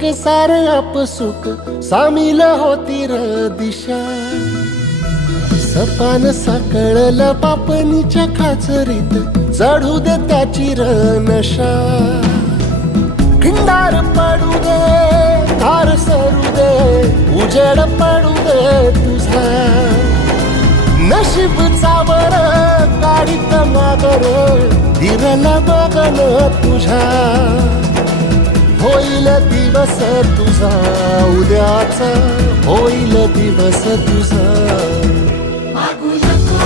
एक सार आपसुक सामील होती र दिशा. सपान साकळलं पापणीच्या खाचरीत चढू दे त्याची र नशा. खिंडार पडू दे धार सरू दे उजेड पडू दे तुझा. नशीब चावर काढीत मागर धीरला बघन तुझ्या. होईल दिवस तुझा उद्याचा होईल दिवस तुझा. मागू नको